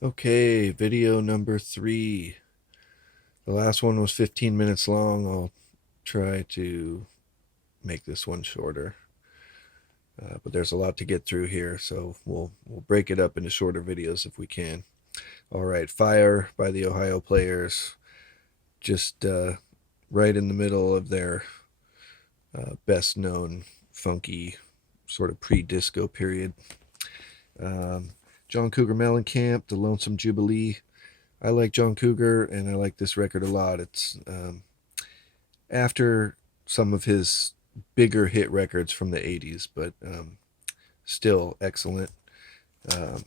Okay, video number 3. The last one was 15 minutes long. I'll try to make this one shorter. But there's a lot to get through here, so we'll break it up into shorter videos if we can. All right, Fire by the Ohio Players, just right in the middle of their best known funky sort of pre-disco period. Um, John Cougar Mellencamp, The Lonesome Jubilee. I like John Cougar, and I like this record a lot. It's after some of his bigger hit records from the 80s, but still excellent. Um,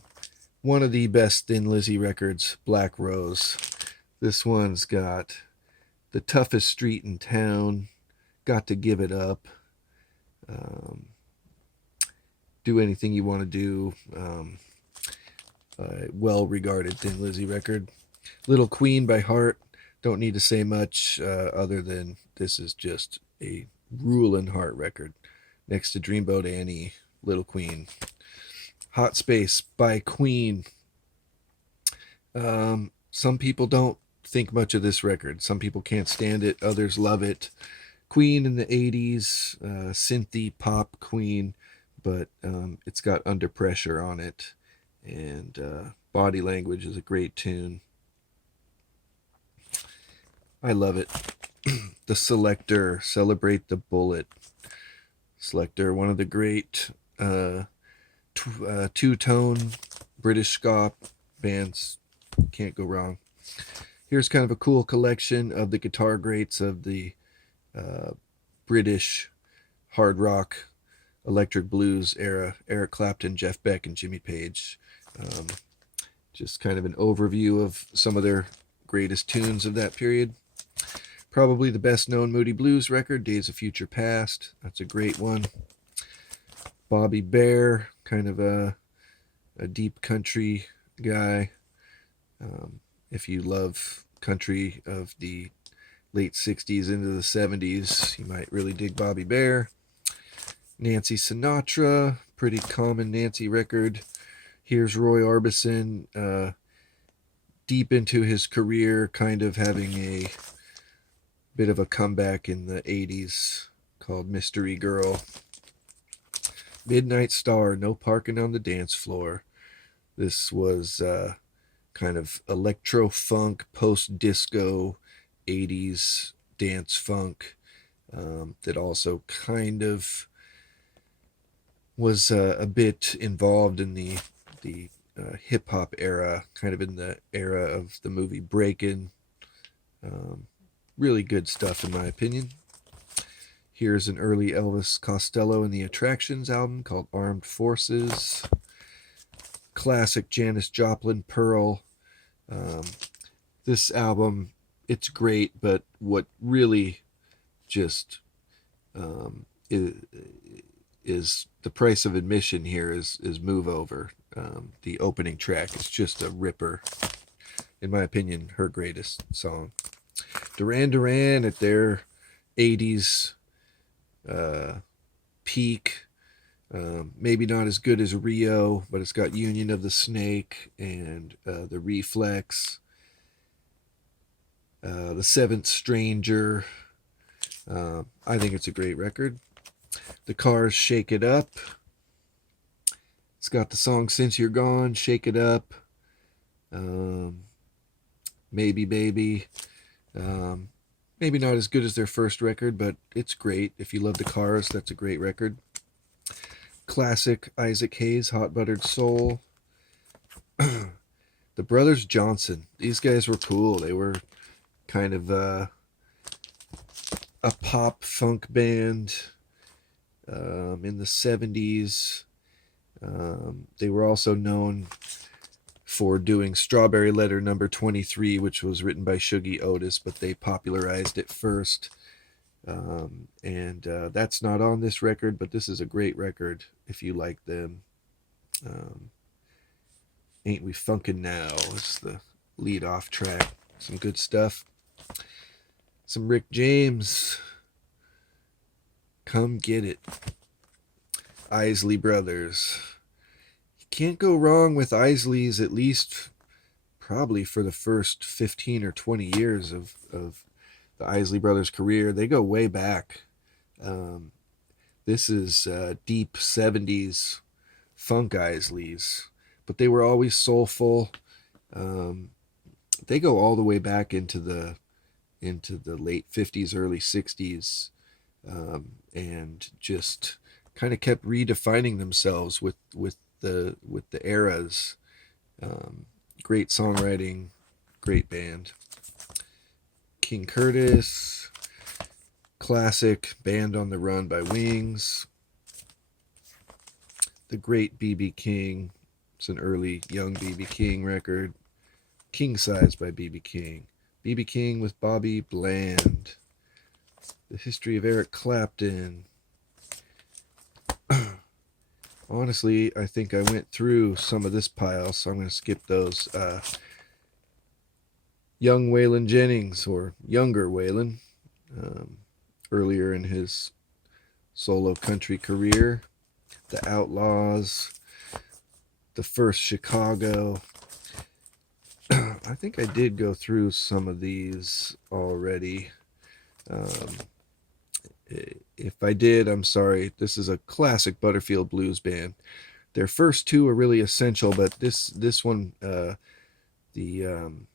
One of the best Thin Lizzy records, Black Rose. This one's got The Toughest Street in Town, Got to Give It Up, um, Do Anything You Want to Do, well regarded Thin Lizzy record. Little Queen by Heart. Don't need to say much other than this is just a ruling Heart record. Next to Dreamboat Annie, Little Queen. Hot Space by Queen. Some people don't think much of this record. Some people can't stand it. Others love it. Queen in the 80s, synthy pop Queen, but it's got Under Pressure on it. And Body Language is a great tune. I love it. The Selector, Celebrate the Bullet. Selector, one of the great two-tone British ska bands. Can't go wrong. Here's kind of a cool collection of the guitar greats of the uh, British hard rock, electric blues era. Eric Clapton, Jeff Beck, and Jimmy Page. Um, just kind of an overview of some of their greatest tunes of that period. Probably the best known Moody Blues record, Days of Future Past. That's a great one. Bobby Bare, kind of a deep country guy. If you love country of the late 60s into the 70s, you might really dig Bobby Bare. Nancy Sinatra, pretty common Nancy record. Here's Roy Orbison, deep into his career, kind of having a bit of a comeback in the 80s, called Mystery Girl. Midnight Star, No Parking on the Dance Floor. This was kind of electro funk, post disco, 80s dance funk that also kind of was a bit involved in the hip hop era, kind of in the era of the movie Breakin'. Really good stuff, in my opinion. Here's an early Elvis Costello and the Attractions album called Armed Forces. Classic Janis Joplin, Pearl. Um, this album, it's great, but what really just is the price of admission here is Move Over. The opening track is just a ripper. In my opinion, her greatest song. Duran Duran at their 80s uh, peak. Maybe not as good as Rio, but it's got Union of the Snake and The Reflex, The Seventh Stranger. I think it's a great record. The Cars, Shake It Up. It's got the song Since You're Gone, Shake It Up, um, Maybe Baby. Um, Maybe not as good as their first record, but it's great. If you love the Cars, that's a great record. Classic Isaac Hayes, Hot Buttered Soul. The Brothers Johnson. These guys were cool. They were kind of a pop funk band in the 70s. They were also known for doing Strawberry Letter number 23, which was written by Shuggie Otis, but they popularized it first. And that's not on this record, but this is a great record if you like them. Um, Ain't We Funkin' Now is the lead off track. Some good stuff. Some Rick James. Come Get It. Isley Brothers. You can't go wrong with Isley's, at least probably for the first 15 or 20 years of the Isley Brothers' career. They go way back. Um, this is deep 70s funk Isleys, but they were always soulful. Um, they go all the way back into the late 50s, early 60s, and just kind of kept redefining themselves with the eras. Um, Great songwriting, great band. King Curtis, classic Band on the Run by Wings. The Great B.B. King. It's an early young B.B. King record. King Size by B.B. King. B.B. King with Bobby Bland. The History of Eric Clapton. Honestly, I think I went through some of this pile, so I'm going to skip those. Young Waylon Jennings, or younger Waylon, um, earlier in his solo country career. The Outlaws. The First Chicago. I think I did go through some of these already. Um, if I did, I'm sorry. This is a classic Butterfield Blues band. Their first two are really essential, but this one, the um,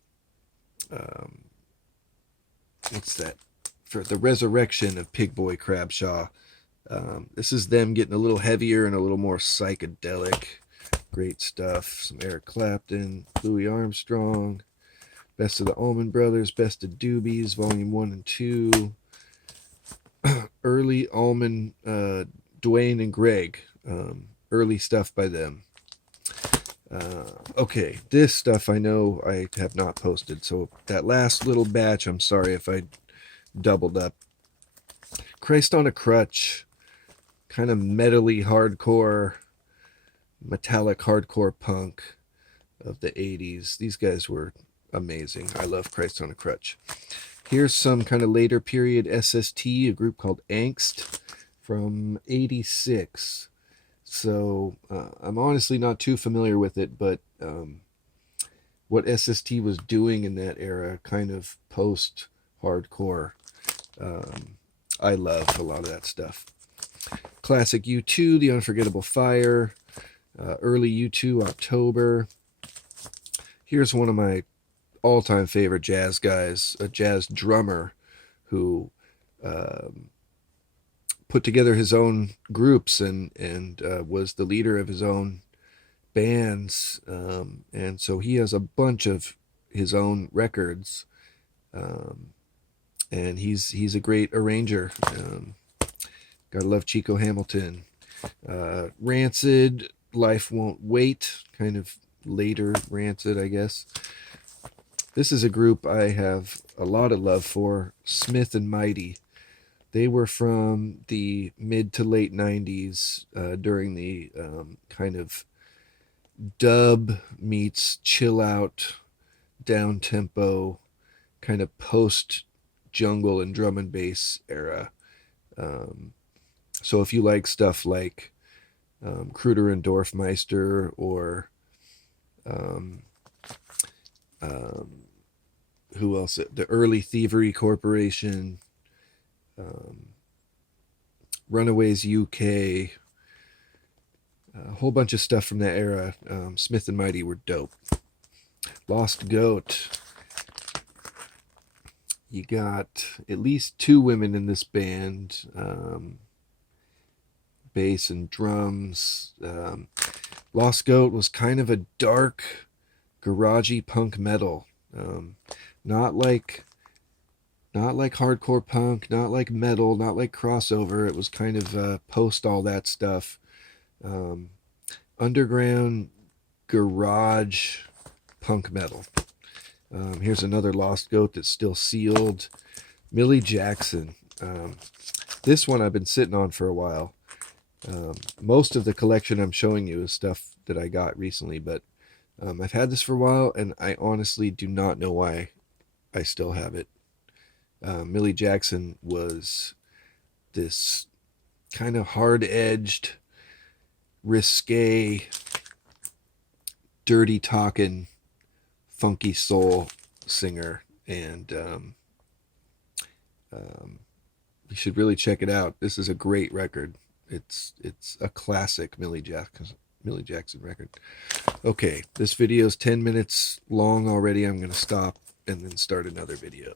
what's that? For the Resurrection of Pig Boy Crabshaw. This is them getting a little heavier and a little more psychedelic. Great stuff. Some Eric Clapton, Louis Armstrong, Best of the Allman Brothers, Best of Doobies, Volume 1 and 2. Early Allman, Dwayne and Greg. Early stuff by them. Okay, this stuff I know I have not posted, so that last little batch, I'm sorry if I doubled up. Christ on a Crutch, kind of metally hardcore, metallic hardcore punk of the 80s. These guys were amazing. I love Christ on a Crutch. Here's some kind of later period SST, a group called Angst from 86. So I'm honestly not too familiar with it, but what SST was doing in that era, kind of post-hardcore, I love a lot of that stuff. Classic U2, The Unforgettable Fire, early U2, October. Here's one of my all-time favorite jazz guys, a jazz drummer who put together his own groups and was the leader of his own bands, and so he has a bunch of his own records, and he's a great arranger. Gotta love Chico Hamilton. Rancid, Life Won't Wait, kind of later Rancid, I guess. This is a group I have a lot of love for, Smith and Mighty. They were from the mid to late 90s, during the kind of dub meets chill out, down tempo, kind of post jungle and drum and bass era. So if you like stuff like Kruder and Dorfmeister, or who else? The Early Thievery Corporation, Runaways UK, a whole bunch of stuff from that era. Smith and Mighty were dope. Lost Goat. You got at least two women in this band, bass and drums. Lost Goat was kind of a dark, garagey punk metal. Not like hardcore punk, not like metal, not like crossover. It was kind of post all that stuff. Underground garage punk metal. Here's another Lost Goat that's still sealed. Millie Jackson. This one I've been sitting on for a while. Most of the collection I'm showing you is stuff that I got recently, but I've had this for a while, and I honestly do not know why I still have it. Millie Jackson was this kind of hard-edged, risque, dirty talking funky soul singer, and you should really check it out. This is a great record. It's a classic Millie Jackson record. Okay, this video is 10 minutes long already. I'm going to stop and then start another video.